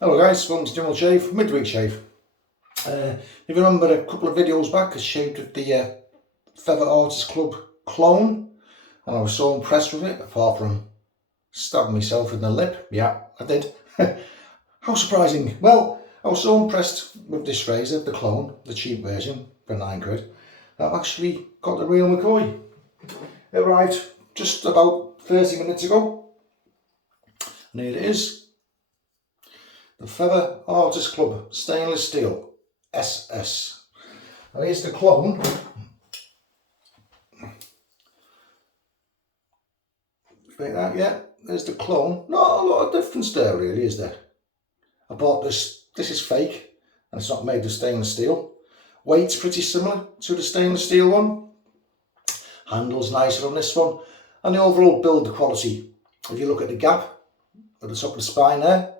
Hello guys, welcome to General Shave, midweek shave. If you remember a couple of videos back, I shaved with the Velva Artist Club clone, and I was so impressed with it, apart from stabbing myself in the lip. Yeah, I did. How surprising. Well, I was so impressed with this razor, the clone, the cheap version for £9, that I've actually got the real McCoy. It arrived just about 30 minutes ago, and here it is. The Velva Artist Club Stainless Steel SS. Now here's the clone. Like that, yeah. There's the clone. Not a lot of difference there really, is there? I bought this. This is fake, and it's not made of stainless steel. Weight's pretty similar to the stainless steel one. Handle's nicer on this one, and the overall build quality. If you look at the gap at the top of the spine there,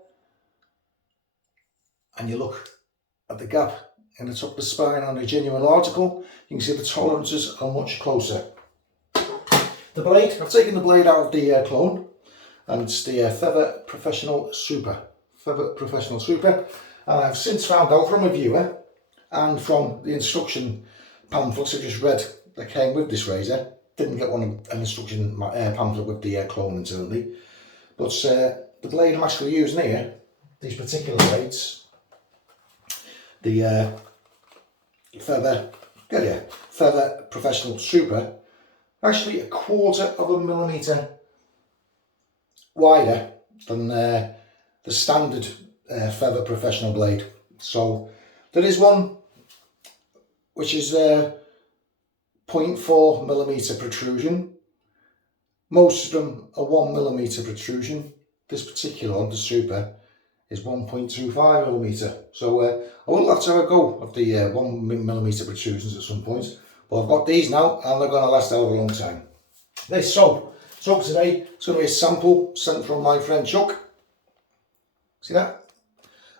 and you look at the gap in the top of the spine on the genuine article, you can see the tolerances are much closer. The blade, I've taken the blade out of the clone, and it's the Velva Professional Super. Velva Professional Super, and I've since found out from a viewer and from the instruction pamphlets I just read that came with this razor. Didn't get an instruction pamphlet with the clone incidentally, but the blade I'm actually using here, these particular blades, the Velva Professional Super, actually 1/4 of a millimetre wider than the standard Velva Professional blade. So there is one which is 0.4 millimetre protrusion. Most of them are 1 millimetre protrusion. This particular one, the Super, is 1.25 millimetre. So I will have to have a go of the 1 millimetre protrusions at some point. But I've got these now, and they're going to last a long time. This so today it's going to be a sample sent from my friend Chuck. See that?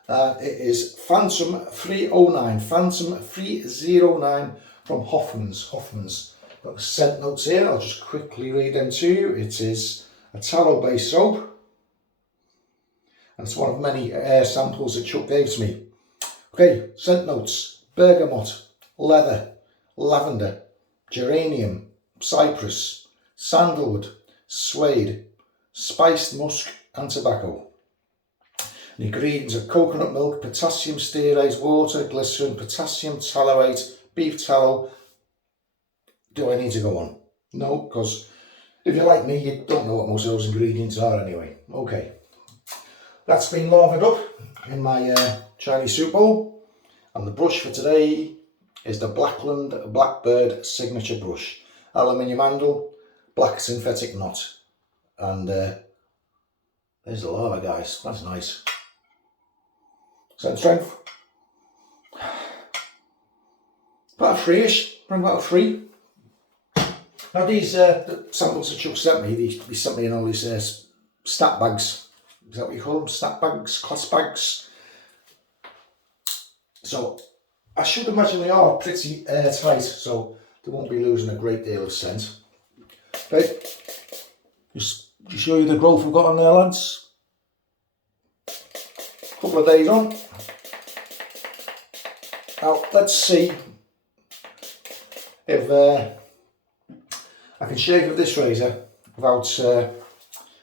It is Phantom 309, Phantom 309 from Hoffmans. Got the scent notes here. I'll just quickly read them to you. It is a tallow-based soap, and it's one of many air samples that Chuck gave to me. Okay, scent notes: bergamot, leather, lavender, geranium, cypress, sandalwood, suede, spiced musk and tobacco. The ingredients are coconut milk, potassium stearate, water, glycerin, potassium tallurate, beef tallow. Do I need to go on? No, because if you're like me, you don't know what most of those ingredients are anyway. Okay, that's been lathered up in my Chinese soup bowl, and the brush for today is the Blackland Blackbird Signature Brush. Aluminium handle, black synthetic knot, and there's the lava, guys. That's nice. Scent strength, about 3-ish, around about 3. Now these the samples that Chuck sent me, he sent me in all these snap bags. Is that what you call them? Snap bags, class bags. So I should imagine they are pretty airtight, so they won't be losing a great deal of scent. Okay, just to show you the growth we've got on there, lads. Couple of days on. Now let's see if I can shave with this razor without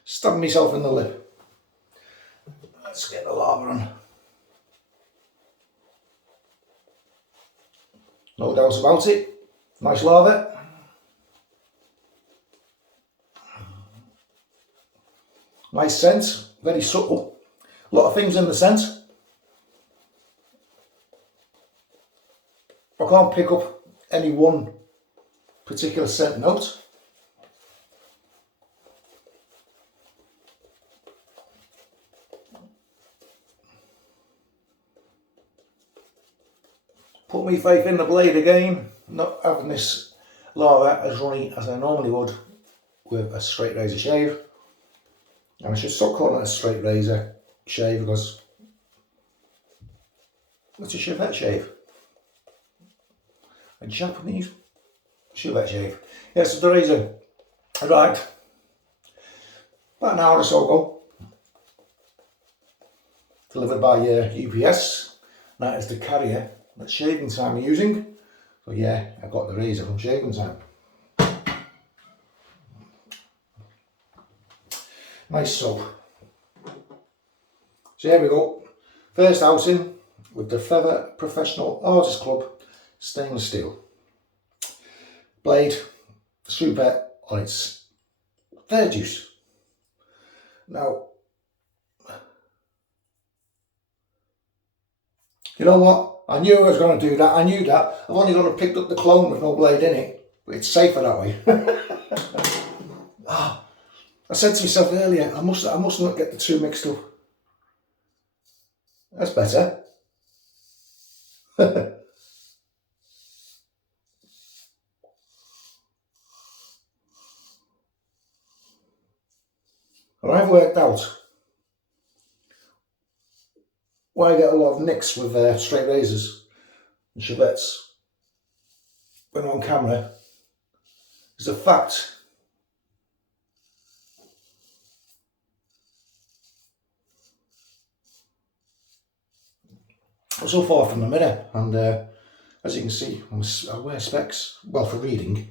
stabbing myself in the lip. Let's get the lava on. No doubt about it. Nice lava. Nice scent, very subtle. A lot of things in the scent. I can't pick up any one particular scent note. Put me faith in the blade again, not having this lava as runny as I normally would with a straight razor shave. And I should stop calling it a straight razor shave because it's a Shavette shave. A Japanese Shavette shave. Yes, the razor arrived about an hour or so ago. delivered by UPS. That is the carrier that Shaving Time are using. So yeah, I got the razor from Shaving Time. Nice soap. So here we go. First outing with the Velva Professional Artist Club stainless steel. Blade super on its third use. Now, you know what? I knew I was going to do that. I knew that. I've only gone and picked up the clone with no blade in it, but it's safer that way. I said to myself earlier, I must not get the two mixed up. That's better. And I've worked out why I get a lot of nicks with straight razors and Shavettes when I'm on camera is the fact I'm so far from the mirror, and as you can see, I wear specs, well, for reading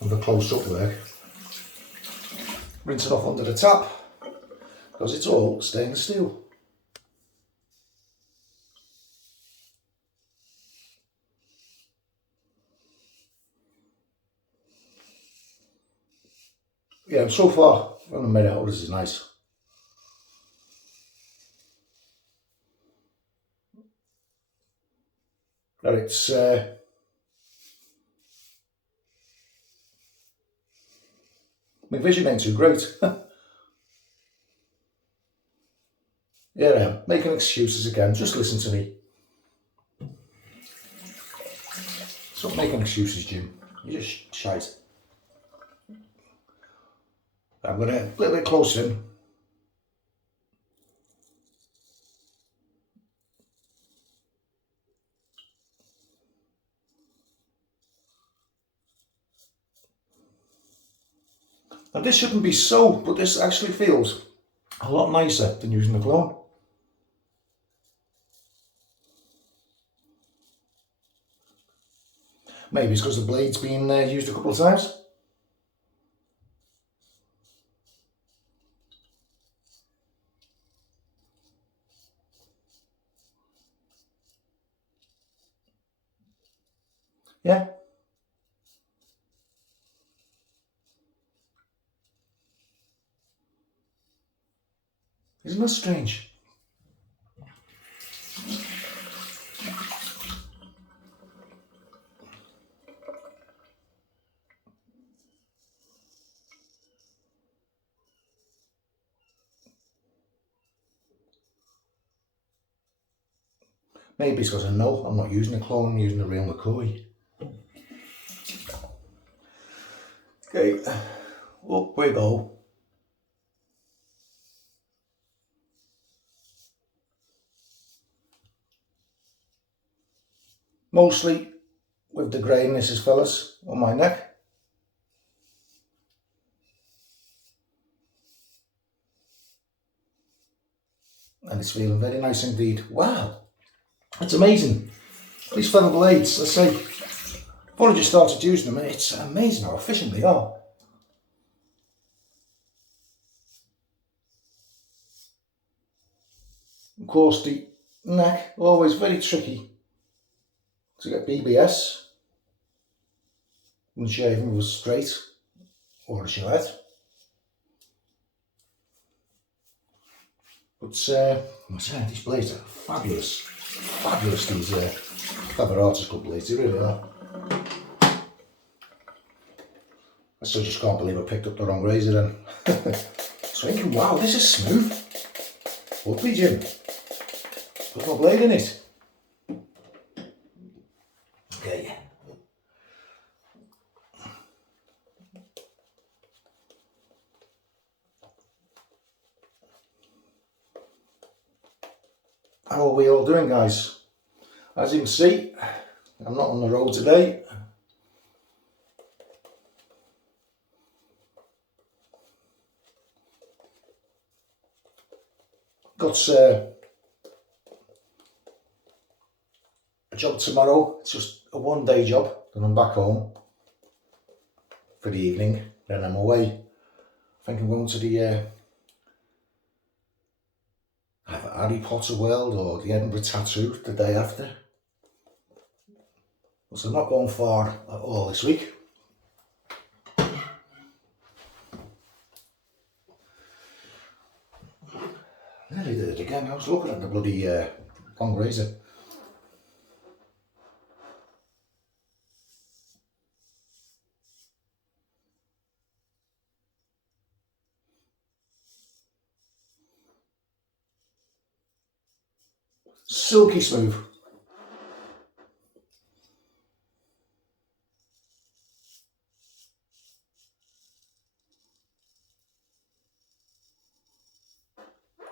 and for close-up work. Rinse it off under the tap because it's all stainless steel. Yeah, I'm so far from the mirror. Oh, this is nice. That it's my vision ain't too great. Yeah, I am making excuses again. Just listen to me. Stop making excuses, Jim. You're just shite. I'm going to a little bit closer in. And this shouldn't be so, but this actually feels a lot nicer than using the clone. Maybe it's because the blade's been used a couple of times. Yeah. Isn't that strange? Maybe it's because I know I'm not using a clone, I'm using a real McCoy. Okay, up we go. Mostly with the grain, this is fellas, on my neck. And it's feeling very nice indeed. Wow, that's amazing. These feather blades, let's say, I've only just started using them and it's amazing how efficient they are. Of course, the neck, always very tricky to get BBS when shaving with a straight or a Shavette. But these blades are fabulous. Fabulous, these Velva Artist Club blades, they really are. I still just can't believe I picked up the wrong razor then. So thinking, wow, this is smooth. Lovely, Jim. There's no blade in it. Okay. How are we all doing, guys? As you can see, I'm not on the road today. Got a job tomorrow. It's just a one-day job. Then I'm back home for the evening. Then I'm away. I think I'm going to the either Harry Potter World or the Edinburgh Tattoo the day after. So I'm not going far at all this week. Nearly did it again. I was looking at the bloody long razor. Silky smooth.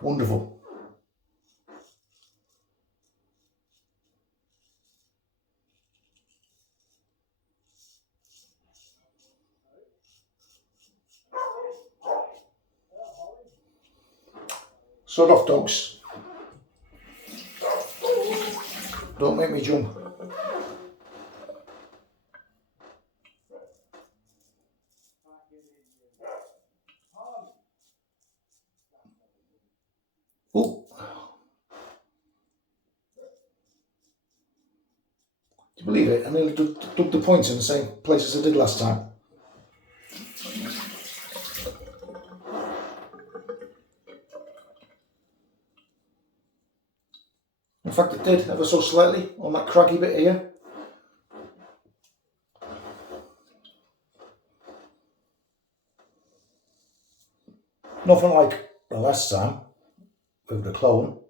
Wonderful. Sod off, dogs. Don't make me jump. Oh. Do you believe it? I nearly dug the points in the same place as I did last time. In fact, it did, ever so slightly, on that craggy bit here. Nothing like the last time with the clone.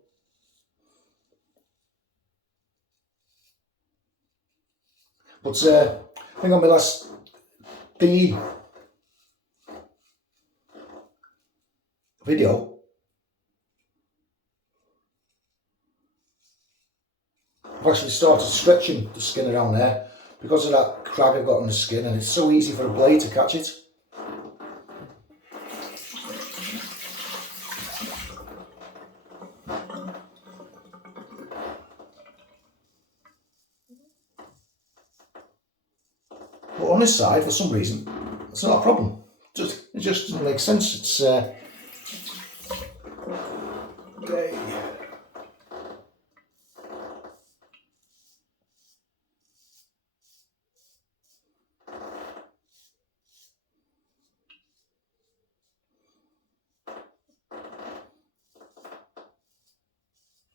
But I think on my last video, I've actually started stretching the skin around there because of that crag I've got on the skin, and it's so easy for a blade to catch it. But on this side, for some reason, it's not a problem. It just doesn't make sense. It's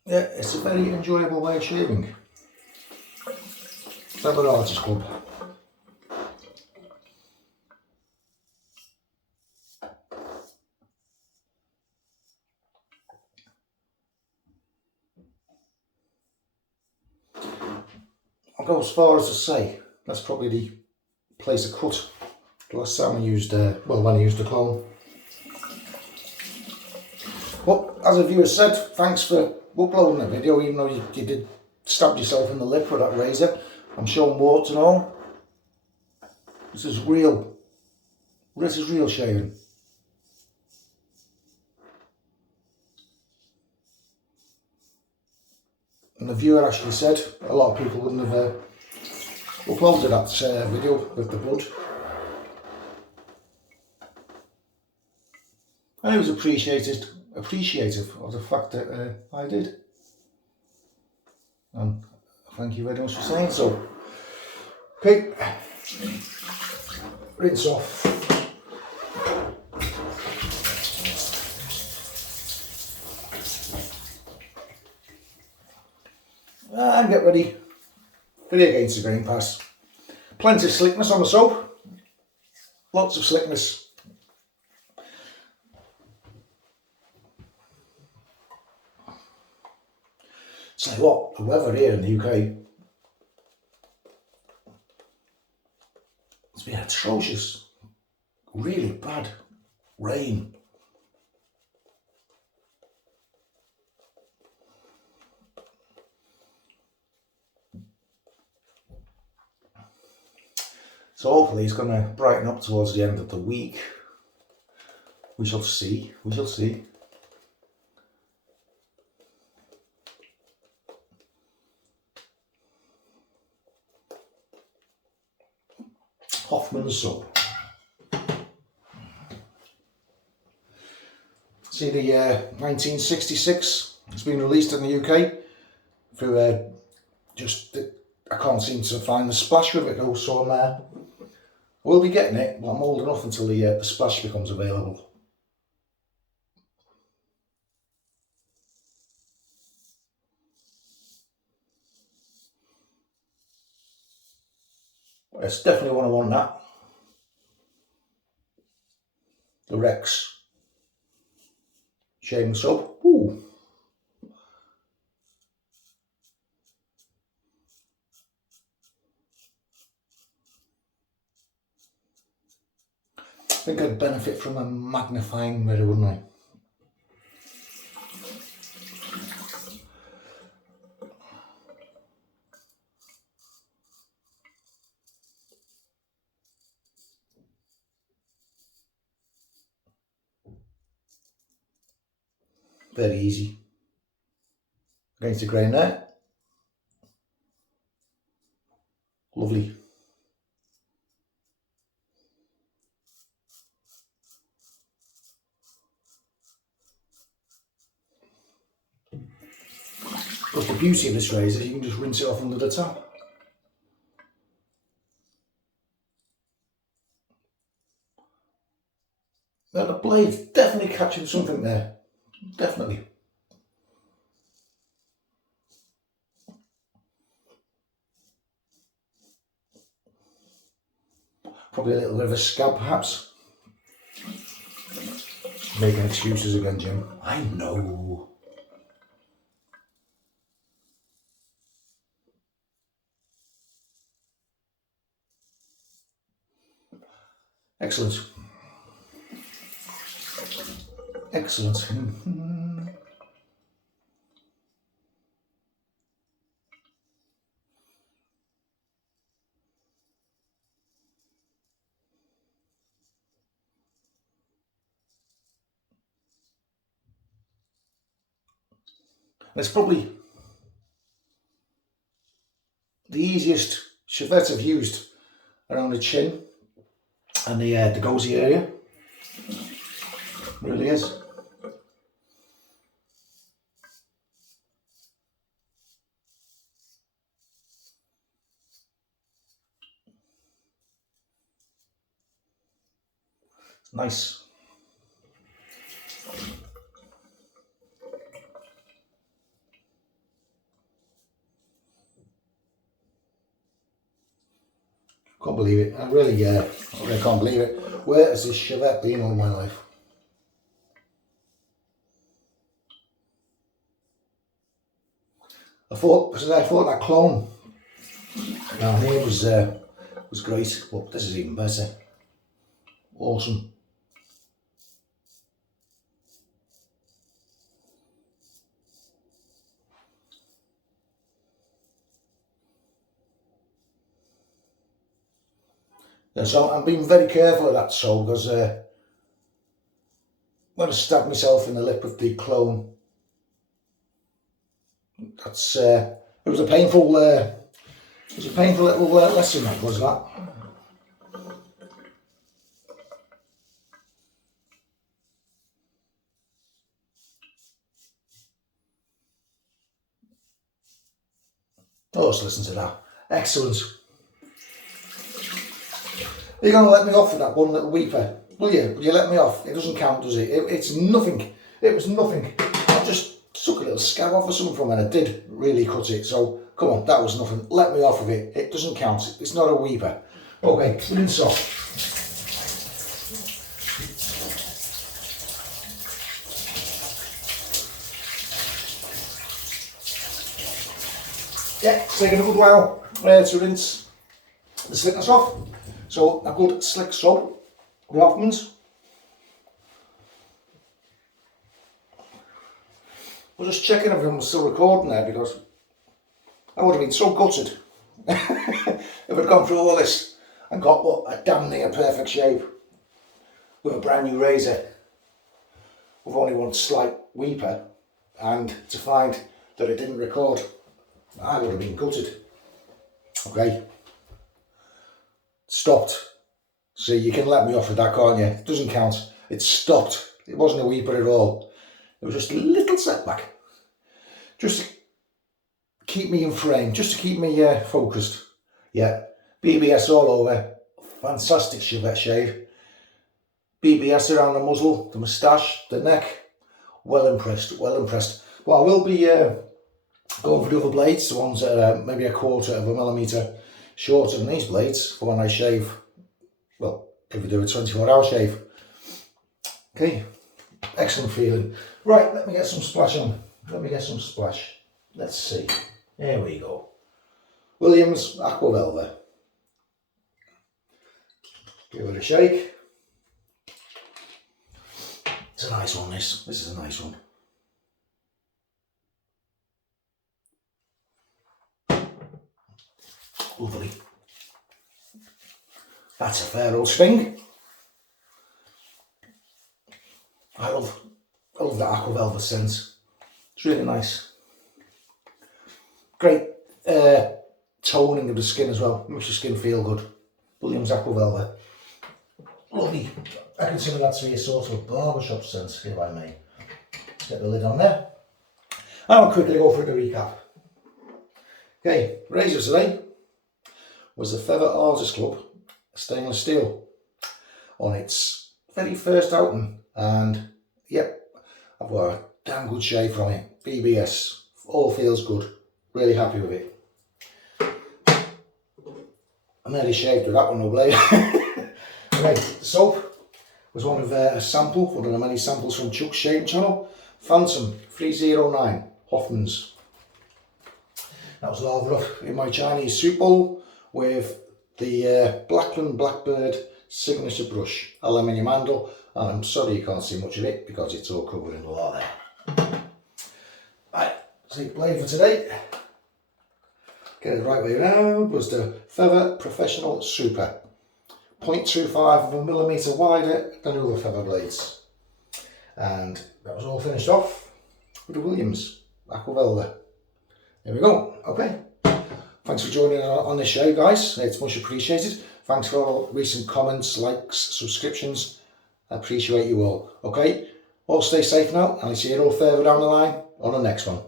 yeah, it's a very enjoyable way of shaving. Velva Artist Club. I'll go as far as to say that's probably the place I cut the last time I used, when I used the clone. But as a viewer said, thanks for uploading that video, even though you did stab yourself in the lip with that razor. I'm showing warts and all. This is real. This is real shaving. And the viewer actually said a lot of people wouldn't have uploaded that video with the blood. And he was appreciative of the fact that I did. And thank you very much for saying so. Okay, rinse off. And get ready for the against the grain pass. Plenty of slickness on the soap. Lots of slickness. Tell you what, the weather here in the UK, it's been atrocious. Really bad rain. So hopefully it's going to brighten up towards the end of the week. We shall see. We shall see. Hoffmans soap. See, the 1966 it's been released in the UK through I can't seem to find the splash with it though, so I will be getting it, but I'm holding off until the splash becomes available. It's definitely one I want that. The Rex shaving soap. Ooh. I think I'd benefit from a magnifying mirror, wouldn't I? Very easy. Against the grain there. Lovely. But the beauty of this razor, you can just rinse it off under the tap. Now the blade's definitely catching something there. Definitely. Probably a little bit of a scab perhaps. Making excuses again, Jim. I know. Excellent. Excellent. It's probably the easiest Shavette I've used around the chin and the goatee area. It really is. Nice. Can't believe it. I really can't believe it. Where has this Shavette been all my life? I thought that clone down here was great, but this is even better. Awesome. Yeah, so I'm being very careful of that soul because I'm going to stab myself in the lip with the clone. That's it was a painful little lesson, that was that. Oh, let's listen to that. Excellent. You're going to let me off with that one little weeper, will you? Will you let me off? It doesn't count, does it? It's nothing. It was nothing. I just took a little scab off or something from it and I did really cut it. So, come on, that was nothing. Let me off of it. It doesn't count. It's not a weeper. Okay, rinse off. Yeah, it's taking a good while to rinse the slickness off. So a good slick soap, the Hoffmans. I was just checking if everyone was still recording there because I would have been so gutted if I'd gone through all this and got a damn near perfect shave with a brand new razor with only one slight weeper and to find that it didn't record. I would have been gutted. Okay. Stopped See, you can let me off with that, can't you? It doesn't count. It stopped. It wasn't a weeper at all. It was just a little setback. Just to keep me in frame, just to keep me focused. Yeah, BBS all over. Fantastic Shavette shave. BBS around the muzzle, the moustache, the neck. Well impressed, well impressed. Well, I will be going for the other blades, the ones that are maybe a quarter of a millimetre shorter than these blades for when I shave. Well, if we do a 24-hour shave. Okay, excellent feeling. Right, let me get some splash on. Let me get some splash. Let's see. There we go. Williams Aqua Velva. Give it a shake. It's a nice one, this. This is a nice one. Lovely. That's a fair old swing. I love the Aqua Velva scent. It's really nice. Great toning of the skin as well. Makes your skin feel good. Williams Aqua Velva. Lovely. I consider that to be a sort of barbershop scent, if I may. Let's get the lid on there. And I'll quickly go for the recap. Okay, razor today was the Velva Artist Club stainless steel on its very first outing, and yep, I've got a damn good shave from it. BBS, all feels good. Really happy with it. I nearly shaved with that one, no blade. Right, the soap was one of a sample, one of the many samples from Chuck's Shave Channel. Phantom 309 Hoffmans. That was lathered up in my Chinese soup bowl with the Blackland Blackbird signature brush, aluminium handle, and I'm sorry you can't see much of it because it's all covered in lather. Right, so the blade for today, get it the right way around, was the Velva Professional Super. 0.25 of a millimetre wider than other Velva blades. And that was all finished off with the Williams Aqua Velva. There we go. Okay. Thanks for joining on this show, guys. It's much appreciated. Thanks for all recent comments, likes, subscriptions. I appreciate you all. Okay. All stay safe now, and I'll see you all further down the line on the next one.